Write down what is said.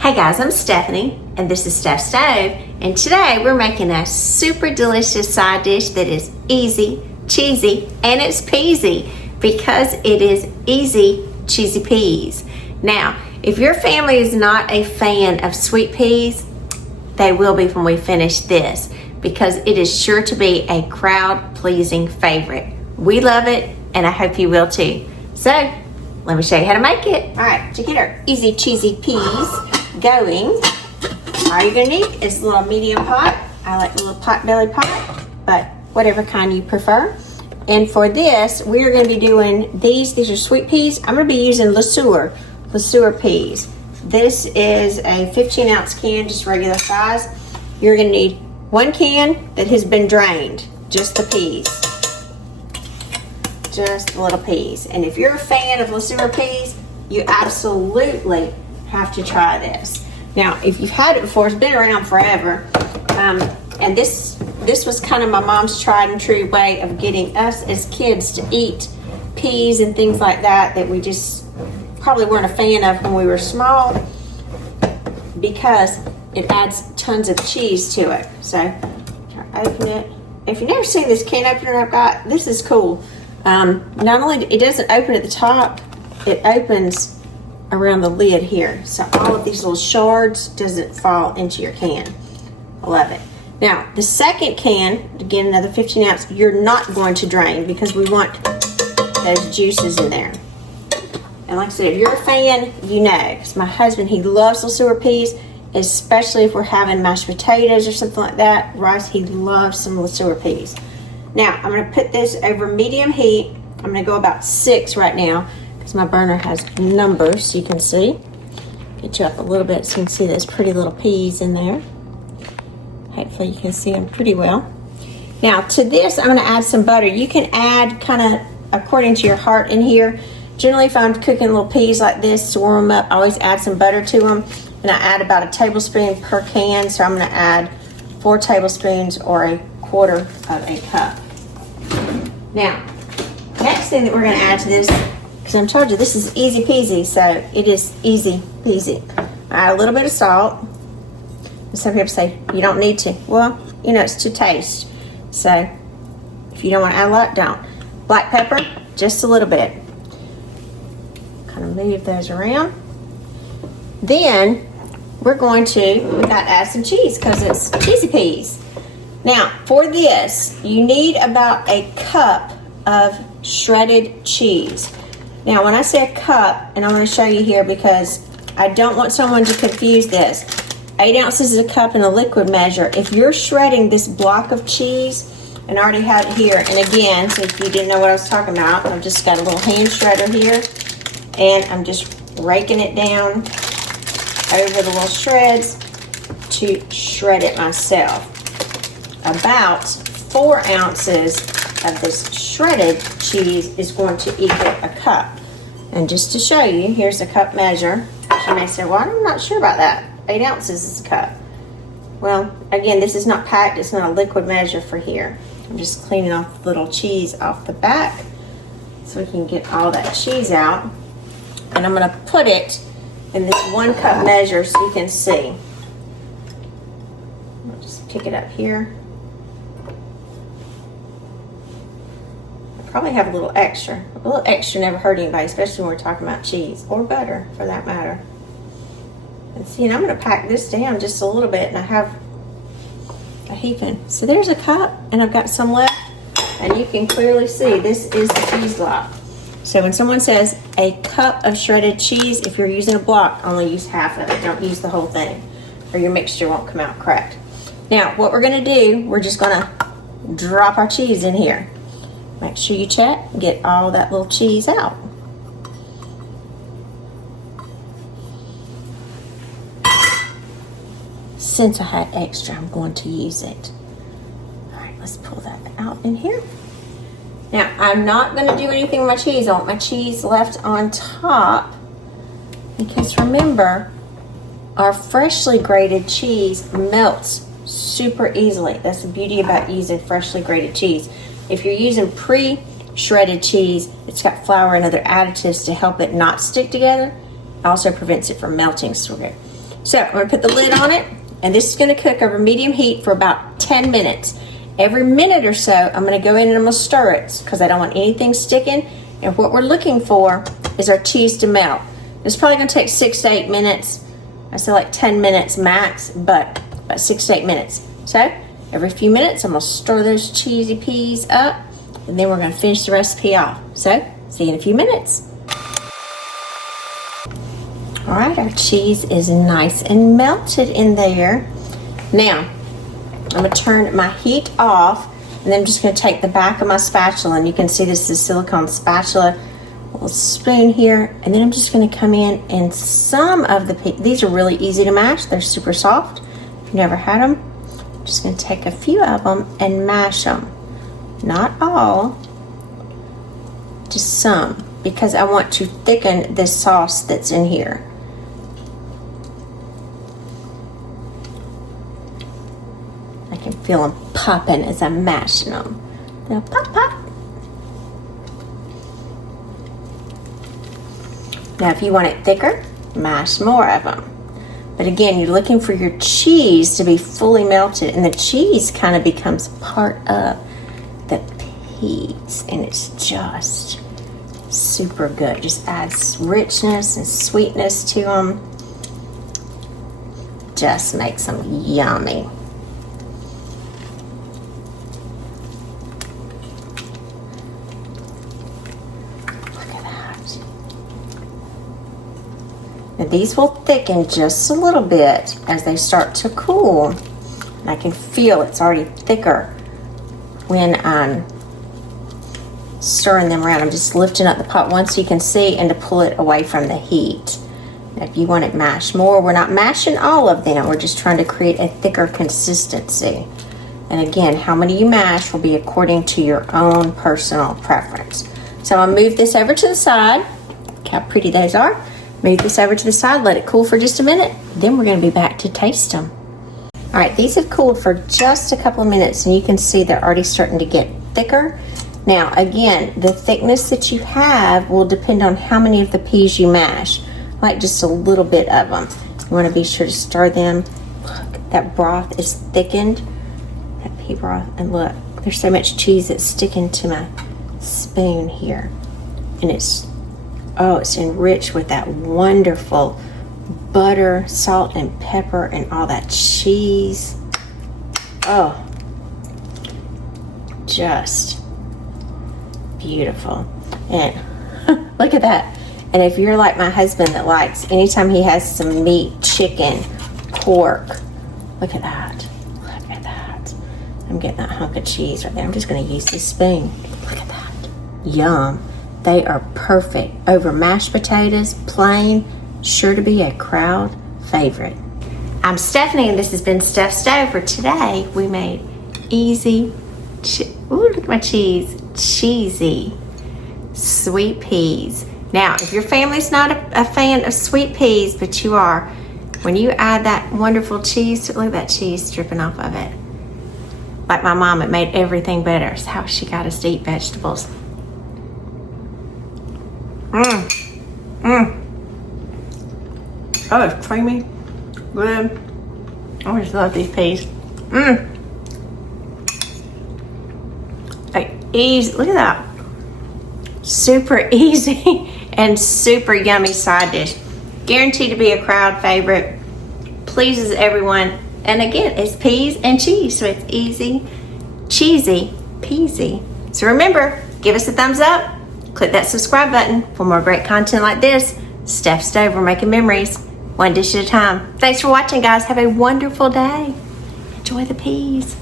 Hey guys, I'm Stephanie and this is Steph Stove, and today we're making a super delicious side dish that is easy, cheesy, and it's peasy because it is easy cheesy peas. Now, if your family is not a fan of sweet peas, they will be when we finish this because it is sure to be a crowd-pleasing favorite. We love it and I hope you will too. So, let me show you how to make it. All right, to get our easy cheesy peas going, all you're gonna need is a little medium pot. I like a little pot belly pot, but whatever kind you prefer. And for this, we're gonna be doing these are sweet peas. I'm gonna be using LeSueur peas. This is a 15-ounce can, just regular size. You're gonna need 1 can that has been drained, just the peas. Just the little peas. And if you're a fan of LeSueur peas, you absolutely have to try this. Now, if you've had it before, it's been around forever. And this was kind of my mom's tried and true way of getting us as kids to eat peas and things like that we just probably weren't a fan of when we were small, because it adds tons of cheese to it. So, open it. If you've never seen this can opener I've got, this is cool. Not only it doesn't open at the top, it opens around the lid here, so all of these little shards doesn't fall into your can. I love it. Now the second can, again another 15 ounce, you're not going to drain because we want those juices in there. And like I said, if you're a fan, you know, because my husband, he loves LeSueur peas, especially if we're having mashed potatoes or something like that, rice, he loves some LeSueur peas. Now I'm going to put this over medium heat. I'm going to go about 6 right now, my burner has numbers, so you can see. Get you up a little bit so you can see those pretty little peas in there. Hopefully you can see them pretty well. Now to this, I'm going to add some butter. You can add kind of according to your heart in here. Generally, if I'm cooking little peas like this to warm them up, I always add some butter to them, and I add about a tablespoon per can. So I'm going to add 4 tablespoons or a quarter of a cup. Now, next thing that we're going to add to this, because I'm told you this is easy peasy, so it is easy peasy. Add a little bit of salt. Some people say you don't need to. Well, you know, it's to taste. So if you don't want to add a lot, don't. Black pepper, just a little bit. Kind of move those around. Then we got to add some cheese because it's cheesy peas. Now for this, you need about a cup of shredded cheese. Now, when I say a cup, and I'm going to show you here because I don't want someone to confuse this. 8 ounces is a cup in a liquid measure. If you're shredding this block of cheese, and I already have it here, and again, so if you didn't know what I was talking about, I've just got a little hand shredder here, and I'm just raking it down over the little shreds to shred it myself. About 4 ounces of this shredded cheese is going to equal a cup. And just to show you, here's a cup measure. You may say, well, I'm not sure about that. 8 ounces is a cup. Well, again, this is not packed. It's not a liquid measure for here. I'm just cleaning off the little cheese off the back so we can get all that cheese out. And I'm going to put it in this 1 cup measure so you can see. I'll just pick it up here. Probably have a little extra. A little extra never hurt anybody, especially when we're talking about cheese or butter for that matter. And see, and I'm going to pack this down just a little bit, and I have a heaping. So there's a cup, and I've got some left, and you can clearly see this is the cheese block. So when someone says a cup of shredded cheese, if you're using a block, only use half of it. Don't use the whole thing, or your mixture won't come out correct. Now, what we're going to do, we're just going to drop our cheese in here. Make sure you check, get all that little cheese out. Since I had extra, I'm going to use it. All right, let's pull that out in here. Now, I'm not going to do anything with my cheese. I want my cheese left on top because remember, our freshly grated cheese melts super easily. That's the beauty about using freshly grated cheese. If you're using pre-shredded cheese, it's got flour and other additives to help it not stick together. It also prevents it from melting. So So I'm gonna put the lid on it, and this is gonna cook over medium heat for about 10 minutes. Every minute or so, I'm gonna go in and I'm gonna stir it because I don't want anything sticking. And what we're looking for is our cheese to melt. It's probably gonna take 6 to 8 minutes. I say like 10 minutes max, but about 6 to 8 minutes. So every few minutes, I'm gonna stir those cheesy peas up, and then we're gonna finish the recipe off. So see you in a few minutes. All right, our cheese is nice and melted in there. Now, I'm gonna turn my heat off, and then I'm just gonna take the back of my spatula, and you can see this is a silicone spatula, a little spoon here, and then I'm just gonna come in and some of the peas, these are really easy to mash, they're super soft. If you've never had them, I'm just gonna take a few of them and mash them. Not all, just some, because I want to thicken this sauce that's in here. I can feel them popping as I'm mashing them. They'll pop, pop. Now, if you want it thicker, mash more of them. But again, you're looking for your cheese to be fully melted, and the cheese kind of becomes part of the peas, and it's just super good. Just adds richness and sweetness to them. Just makes them yummy. Now these will thicken just a little bit as they start to cool. And I can feel it's already thicker when I'm stirring them around. I'm just lifting up the pot once so you can see, and to pull it away from the heat. Now if you want it mashed more, we're not mashing all of them. We're just trying to create a thicker consistency. And again, how many you mash will be according to your own personal preference. So I'm gonna move this over to the side. Look how pretty those are. Move this over to the side, let it cool for just a minute. Then we're gonna be back to taste them. All right, these have cooled for just a couple of minutes, and you can see they're already starting to get thicker. Now, again, the thickness that you have will depend on how many of the peas you mash. Like just a little bit of them. You wanna be sure to stir them. Look, that broth is thickened, that pea broth, and look, there's so much cheese that's sticking to my spoon here. And it's enriched with that wonderful butter, salt, and pepper, and all that cheese. Oh, just beautiful. And look at that. And if you're like my husband that likes, anytime he has some meat, chicken, pork, look at that. Look at that. I'm getting that hunk of cheese right there. I'm just going to use this spoon. Look at that. Yum. They are perfect over mashed potatoes, plain, sure to be a crowd favorite. I'm Stephanie, and this has been Steph Stove. For today, we made easy, ooh, look at my cheese, cheesy sweet peas. Now, if your family's not a fan of sweet peas, but you are, when you add that wonderful cheese, look at that cheese dripping off of it. Like my mom, it made everything better. It's how she got us to eat vegetables. Oh, it's creamy, good. I just love these peas. Like easy, look at that. Super easy and super yummy side dish. Guaranteed to be a crowd favorite. Pleases everyone. And again, it's peas and cheese, so it's easy, cheesy, peasy. So remember, give us a thumbs up. Click that subscribe button for more great content like this. Steph Stove, we're making memories, one dish at a time. Thanks for watching, guys. Have a wonderful day. Enjoy the peas.